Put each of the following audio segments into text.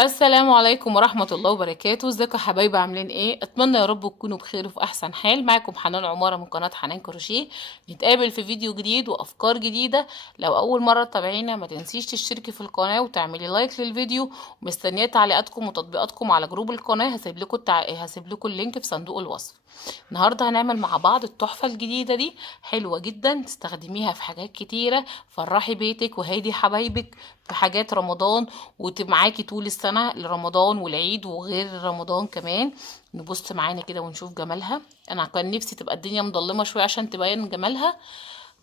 السلام عليكم ورحمة الله وبركاته. ازيكم يا حبايبي؟ عاملين ايه؟ اتمنى يا رب تكونوا بخير وفي احسن حال. معاكم حنان عمارة من قناة حنان كروشيه. نتقابل في فيديو جديد وافكار جديدة. لو اول مرة تتابعينا ما تنسيش تشتركي في القناة وتعملي لايك للفيديو، ومستنية تعليقاتكم وتطبيقاتكم على جروب القناة. هسيب لكم اللينك في صندوق الوصف. النهارده هنعمل مع بعض التحفة الجديدة دي، حلوة جدا تستخدميها في حاجات كتيرة. فرحي بيتك وهادي حبايبك بحاجات رمضان، وتبقى معاكي طول السنة لرمضان والعيد وغير رمضان كمان. نبص معانا كده ونشوف جمالها. انا كان نفسي تبقى الدنيا مظلمة شوية عشان تبين جمالها.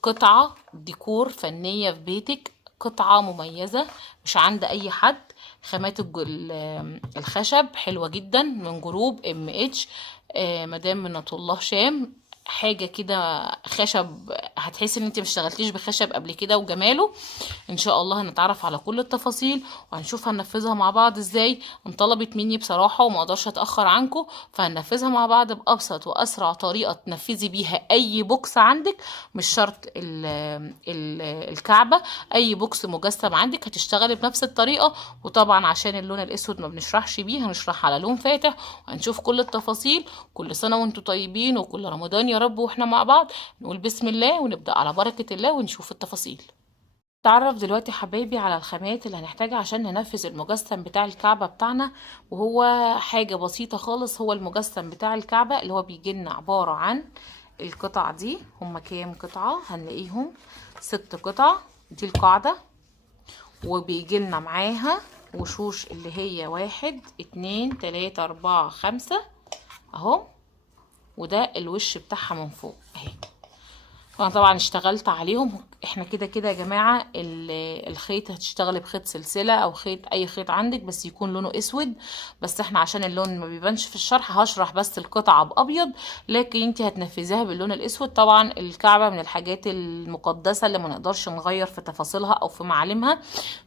قطعة ديكور فنية في بيتك، قطعة مميزة مش عند اي حد. خامات الخشب حلوة جدا من جروب MH. مدام منة الله شام. حاجة كده خشب، هتحسي ان انت مشتغلتيش بخشب قبل كده وجماله. ان شاء الله هنتعرف على كل التفاصيل وهنشوف هننفذها مع بعض ازاي. انطلبت مني بصراحة وما اقدرش اتأخر عنكم، فهننفذها مع بعض بأبسط واسرع طريقة تنفذي بيها اي بوكس عندك. مش شرط ال الكعبة، اي بوكس مجسم عندك هتشتغلي بنفس الطريقة. وطبعا عشان اللون الاسود ما بنشرحش بيه، هنشرح على لون فاتح وهنشوف كل التفاصيل. كل سنة وانتم طيبين وكل رمضان يا رب واحنا مع بعض. نقول بسم الله ونبدأ على بركة الله ونشوف التفاصيل. تعرف دلوقتي حبايبي على الخامات اللي هنحتاجها عشان ننفذ المجسم بتاع الكعبة بتاعنا. وهو حاجة بسيطة خالص. هو المجسم بتاع الكعبة اللي هو بيجي لنا عبارة عن القطع دي. هما كام قطعة؟ هنلاقيهم 6 قطع. دي القاعدة، وبيجي لنا معاها وشوش اللي هي 1 2 3 4 5 اهو. وده الوش بتاعها من فوق اهي. وانا طبعا اشتغلت عليهم. احنا كده كده يا جماعة الخيط هتشتغلي بخيط سلسلة او خيط اي خيط عندك، بس يكون لونه اسود. بس احنا عشان اللون ما بيبانش في الشرح هشرح بس القطعة بابيض، لكن انت هتنفذيها باللون الاسود. طبعا الكعبة من الحاجات المقدسة اللي ما نقدرش نغير في تفاصيلها او في معالمها،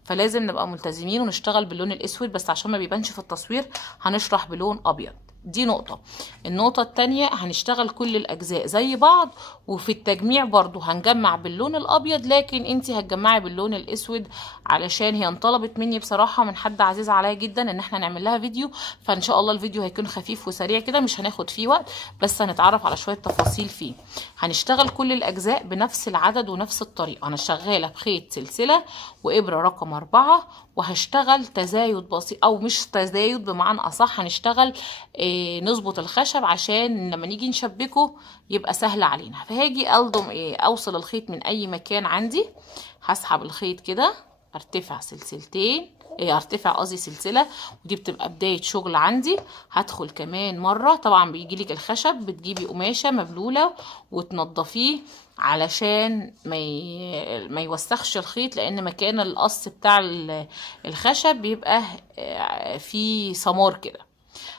فلازم نبقى ملتزمين ونشتغل باللون الاسود. بس عشان ما بيبانش في التصوير هنشرح بلون ابيض. دي نقطة. النقطة التانية هنشتغل كل الأجزاء زي بعض، وفي التجميع برضو هنجمع باللون الأبيض، لكن انتي هتجمعي باللون الأسود علشان هي انطلبت مني بصراحة من حد عزيز عليا جدا ان احنا نعمل لها فيديو. فان شاء الله الفيديو هيكون خفيف وسريع كده، مش هناخد فيه وقت، بس هنتعرف على شوية تفاصيل فيه. هنشتغل كل الأجزاء بنفس العدد ونفس الطريقة. أنا شغالة بخيط سلسلة وإبرة رقم 4، وهشتغل تزايد بسيط او مش تزايد بمعنى اصح. هنشتغل نظبط الخشب عشان لما نيجي نشبكه يبقى سهل علينا. فهاجي الضم اوصل الخيط من اي مكان عندي. هسحب الخيط كده، ارتفع سلسلتين، ارتفع قصدي سلسله. ودي بتبقى بدايه شغل عندي. هدخل كمان مره. طبعا بيجيلك الخشب بتجيبي قماشه مبلوله وتنضفيه علشان ما يوسخش الخيط، لان مكان القص بتاع الخشب بيبقى فيه سمار كده.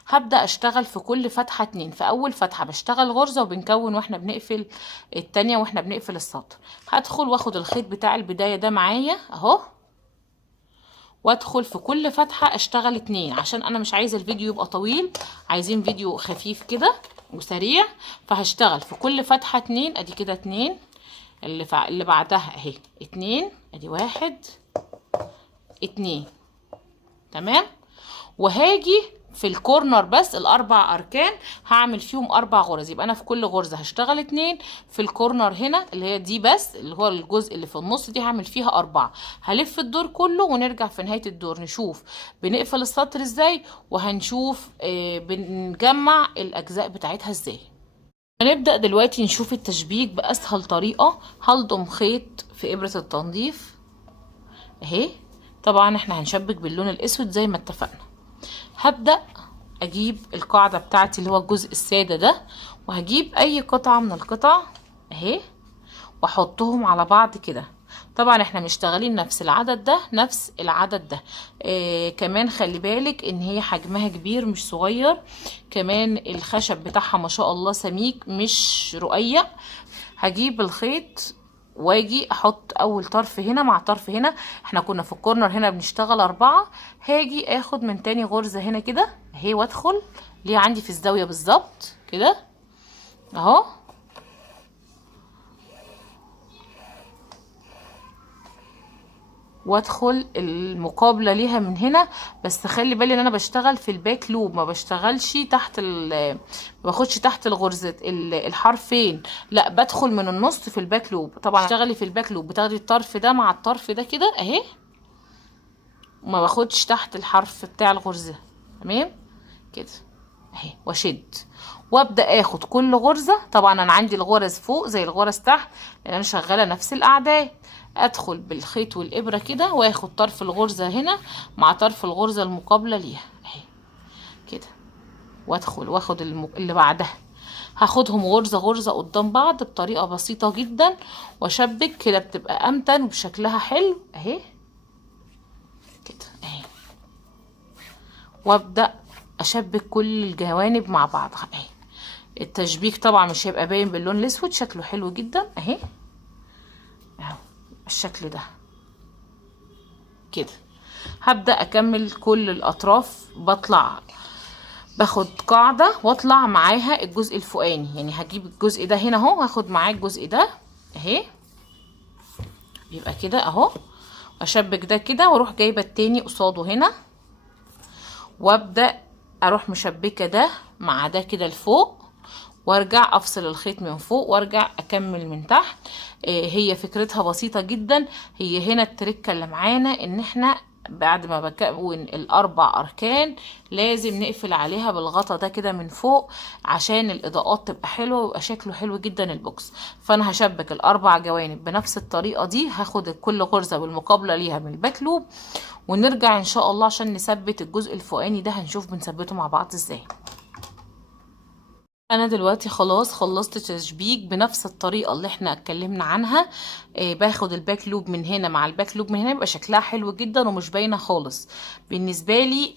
هبدأ اشتغل في كل فتحة 2. في اول فتحة بشتغل غرزة وبنكون واحنا بنقفل التانية واحنا بنقفل السطر. هدخل واخد الخيط بتاع البداية ده معايا اهو، وادخل في كل فتحة اشتغل 2 عشان انا مش عايزة الفيديو يبقى طويل، عايزين فيديو خفيف كده وسريع. فهشتغل في كل فتحة 2. ادي كده 2. اللي بعدها اهي 2. ادي 1 2. تمام. وهاجي في الكورنر بس الاربع اركان هعمل فيهم 4 غرز. يبقى انا في كل غرزة هشتغل 2. في الكورنر هنا اللي هي دي بس اللي هو الجزء اللي في النص دي هعمل فيها 4. هلف الدور كله ونرجع في نهاية الدور نشوف بنقفل السطر ازاي، وهنشوف بنجمع الاجزاء بتاعتها ازاي. هنبدأ دلوقتي نشوف التشبيك بأسهل طريقة. هلضم خيط في إبرة التنظيف اهي. طبعا احنا هنشبك باللون الأسود زي ما اتفقنا. هبدأ أجيب القاعدة بتاعتي اللي هو الجزء السادة ده، وهجيب أي قطعة من القطع اهي واحطهم على بعض كده. طبعا احنا مشتغلين نفس العدد ده نفس العدد ده. كمان خلي بالك ان هي حجمها كبير مش صغير. كمان الخشب بتاعها ما شاء الله سميك مش رقيق. هجيب الخيط واجي احط اول طرف هنا مع طرف هنا. احنا كنا في الكورنر هنا بنشتغل 4. هاجي اخد من تاني غرزة هنا كده اهي وادخل ليه عندي في الزاوية بالظبط كده اهو. وادخل المقابله ليها من هنا. بس خلي بالي ان انا بشتغل في الباك لوب، ما بشتغلش تحت ما باخدش تحت الغرزه الحرفين، لا بدخل من النص في الباك لوب. طبعا تشتغلي في الباك لوب بتاخدي الطرف ده مع الطرف ده كده اهي، وما باخدش تحت الحرف بتاع الغرزه. تمام كده اهي، واشد وابدا اخد كل غرزه. طبعا انا عندي الغرز فوق زي الغرز تحت لان انا شغاله نفس الاعداد. ادخل بالخيط والابره كده واخد طرف الغرزه هنا مع طرف الغرزه المقابله ليها اهي كده، وادخل واخد اللي بعدها. هاخدهم غرزه غرزه قدام بعض بطريقه بسيطه جدا، واشبك كده بتبقى امتن وبشكلها حلو اهي كده اهي. وابدا اشبك كل الجوانب مع بعض اهي. التشبيك طبعا مش هيبقى باين باللون الاسود، شكله حلو جدا اهي اهو بالشكل ده كده. هبدأ اكمل كل الاطراف، بطلع باخد قاعدة واطلع معاها الجزء الفوقاني، يعني هجيب الجزء ده هنا اهو، هاخد معاه الجزء ده اهي، يبقى كده اهو. اشبك ده كده واروح جايبه التاني قصاده هنا، وابدأ اروح مشبكة ده مع ده كده لفوق، وارجع افصل الخيط من فوق وارجع اكمل من تحت. هي فكرتها بسيطة جدا. هي هنا التركة اللي معانا ان احنا بعد ما بكون الاربع اركان لازم نقفل عليها بالغطا ده كده من فوق عشان الاضاءات تبقى حلوة ويبقى شكله حلو جدا البوكس. فانا هشبك الاربع جوانب بنفس الطريقة دي، هاخد كل غرزة بالمقابلة ليها من الباك لوب، ونرجع ان شاء الله عشان نثبت الجزء الفوقاني ده. هنشوف بنثبته مع بعض ازاي. انا دلوقتي خلاص خلصت تشبيك بنفس الطريقه اللي احنا اتكلمنا عنها. باخد الباك لوب من هنا مع الباك لوب من هنا، يبقى شكلها حلو جدا ومش باينه خالص بالنسبه لي.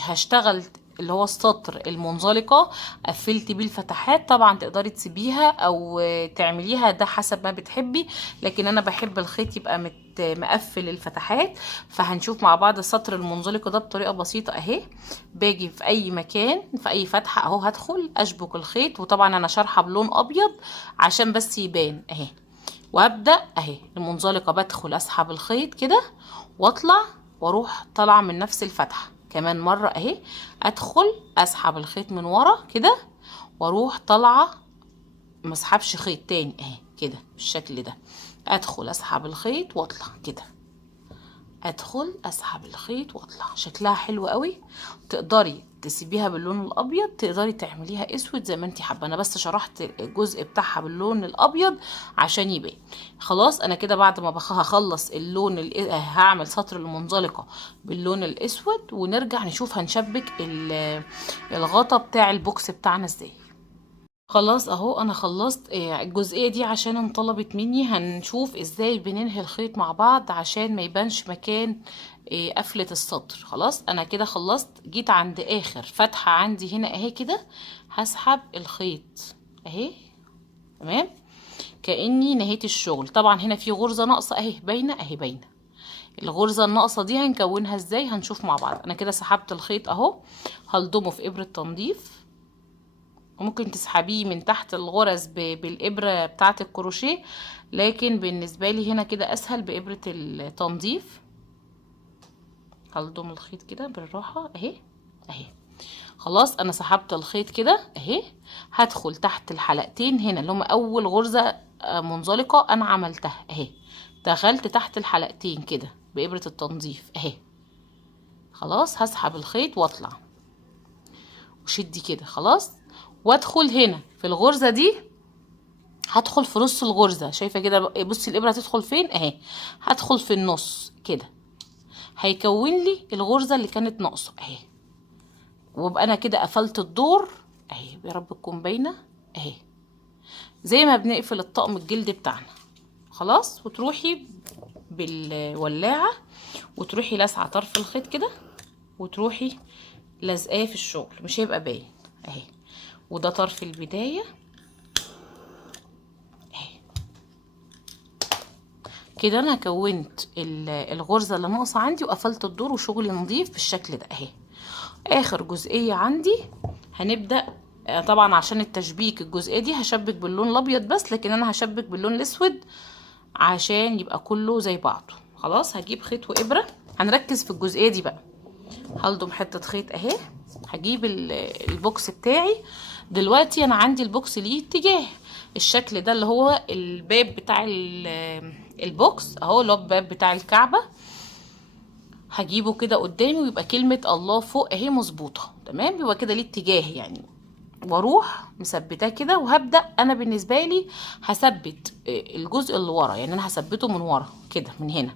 هشتغل اللي هو السطر المنزلقه، قفلت بيه الفتحات. طبعا تقدري تسيبيها او تعمليها، ده حسب ما بتحبي، لكن انا بحب الخيط يبقى مقفل الفتحات. فهنشوف مع بعض السطر المنزلق ده بطريقه بسيطه اهي. باجي في اي مكان في اي فتحه اهو، هدخل اشبك الخيط، وطبعا انا شارحه بلون ابيض عشان بس يبان اهي. وابدا اهي المنزلقه بدخل اسحب الخيط كده واطلع، واروح طالعه من نفس الفتحه كمان مره اهي. ادخل اسحب الخيط من ورا كده واروح طالعه، ما اسحبش خيط تاني اهي كده بالشكل ده. ادخل اسحب الخيط واطلع كده، ادخل اسحب الخيط واطلع. شكلها حلو قوي. تقدري تسيبيها باللون الابيض، تقدري تعمليها اسود زي ما انت حابه. انا بس شرحت الجزء بتاعها باللون الابيض عشان يبان. خلاص انا كده بعد ما هخلص اللون هعمل سطر المنزلقه باللون الاسود، ونرجع نشوف هنشبك الغطا بتاع البوكس بتاعنا ازاي. خلاص اهو انا خلصت الجزئية دي عشان انطلبت مني. هنشوف ازاي بننهي الخيط مع بعض عشان ما يبانش مكان قفلة السطر. خلاص انا كده خلصت، جيت عند اخر فتحة عندي هنا اهي كده، هسحب الخيط اهي. تمام، كأني نهيت الشغل. طبعا هنا في غرزة ناقصة اهي باينة اهي باينة. الغرزة الناقصة دي هنكونها ازاي هنشوف مع بعض. انا كده سحبت الخيط اهو، هلضمه في ابرة تنظيف. وممكن تسحبيه من تحت الغرز بالإبرة بتاعة الكروشيه، لكن بالنسبة لي هنا كده أسهل بإبرة التنظيف. هلضم الخيط كده بالراحة اهي اهي. خلاص أنا سحبت الخيط كده اهي. هدخل تحت الحلقتين هنا اللي هما أول غرزة منزلقة أنا عملتها اهي. دخلت تحت الحلقتين كده بإبرة التنظيف اهي. خلاص هسحب الخيط واطلع وشدي كده خلاص، وادخل هنا في الغرزة دي. هدخل في نص الغرزة، شايفة كده؟ بصي الإبرة هتدخل فين اهي. هدخل في النص كده، هيكون لي الغرزة اللي كانت ناقصة اهي. وابقى انا كده قفلت الدور اهي. يا رب تكون باينة اهي، زي ما بنقفل الطقم الجلد بتاعنا. خلاص وتروحي بالولاعة وتروحي لاسعة طرف الخيط كده، وتروحي لازقاه في الشغل، مش هيبقى باين اهي. وده طرف البداية اهي كده. انا كونت الغرزة اللي ناقصة عندي وقفلت الدور وشغلي نظيف بالشكل ده اهي. اخر جزئية عندي هنبدأ طبعا عشان التشبيك الجزئية دي هشبك باللون الابيض بس، لكن انا هشبك باللون الاسود عشان يبقى كله زي بعضه. خلاص هجيب خيط وابره، هنركز في الجزئيه دي بقى. هلضم حته خيط اهي، هجيب البوكس بتاعي. دلوقتي انا عندي البوكس ليه اتجاه، الشكل ده اللي هو الباب بتاع البوكس اهو، اللي هو الباب بتاع الكعبه. هجيبه كده قدامي ويبقى كلمه الله فوق اهي مظبوطه تمام، يبقى كده ليه اتجاه يعني. واروح مثبتاه كده، وهبدا انا بالنسبه لي هثبت الجزء اللي ورا، يعني انا هثبته من ورا كده من هنا.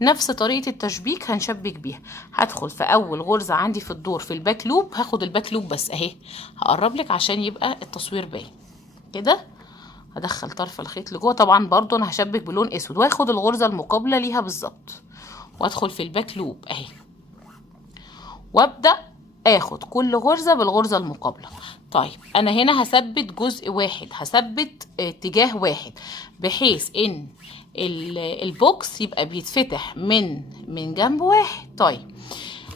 نفس طريقه التشبيك هنشبك بيها. هدخل في اول غرزه عندي في الدور في الباك لوب، هاخد الباك لوب بس اهي، هقرب لك عشان يبقى التصوير باين كده. هدخل طرف الخيط لجوه، طبعا برضو انا هشبك بلون اسود، واخد الغرزه المقابله ليها بالظبط، وادخل في الباك لوب اهي، وابدا اخد كل غرزة بالغرزة المقابلة. طيب انا هنا هثبت جزء واحد، هثبت اتجاه واحد، بحيث ان البوكس يبقى بيتفتح من جنب واحد. طيب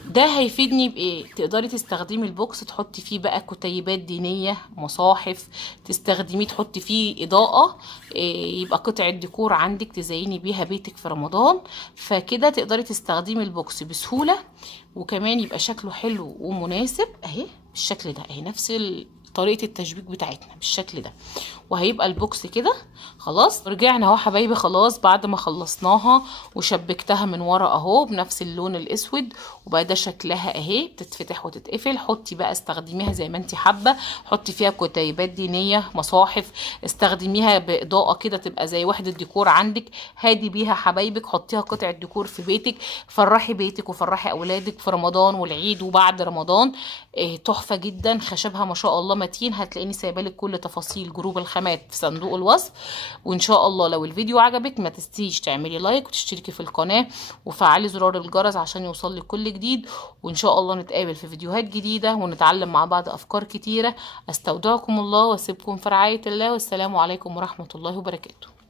ده هيفيدني بايه؟ تقدري تستخدمي البوكس تحطي فيه بقى كتيبات دينية، مصاحف، تستخدميه تحطي فيه اضاءة، يبقى قطعة ديكور عندك تزيني بيها بيتك في رمضان. فكده تقدري تستخدمي البوكس بسهولة، وكمان يبقى شكله حلو ومناسب اهي بالشكل ده اهي، نفس طريقة التشبيك بتاعتنا بالشكل ده. وهيبقى البوكس كده خلاص. رجعنا اهو حبايبي، خلاص بعد ما خلصناها وشبكتها من ورا اهو بنفس اللون الاسود، وبقى ده شكلها اهي، بتتفتح وتتقفل. حطي بقى استخدميها زي ما انت حابه، حطي فيها كتيبات دينيه، مصاحف، استخدميها باضاءه كده تبقى زي وحده ديكور عندك، هادي بيها حبايبك، حطيها قطعه ديكور في بيتك، فرحي بيتك وفرحي اولادك في رمضان والعيد وبعد رمضان. تحفه جدا، خشبها ما شاء الله متين. هتلاقيني سايبالك كل تفاصيل جروب الخامات في صندوق الوصف. وان شاء الله لو الفيديو عجبك ما تنسيش تعملي لايك وتشتركي في القناه وفعلي زرار الجرس عشان يوصلك كل جديد. وان شاء الله نتقابل في فيديوهات جديده ونتعلم مع بعض افكار كتيره. استودعكم الله واسيبكم في رعايه الله، والسلام عليكم ورحمه الله وبركاته.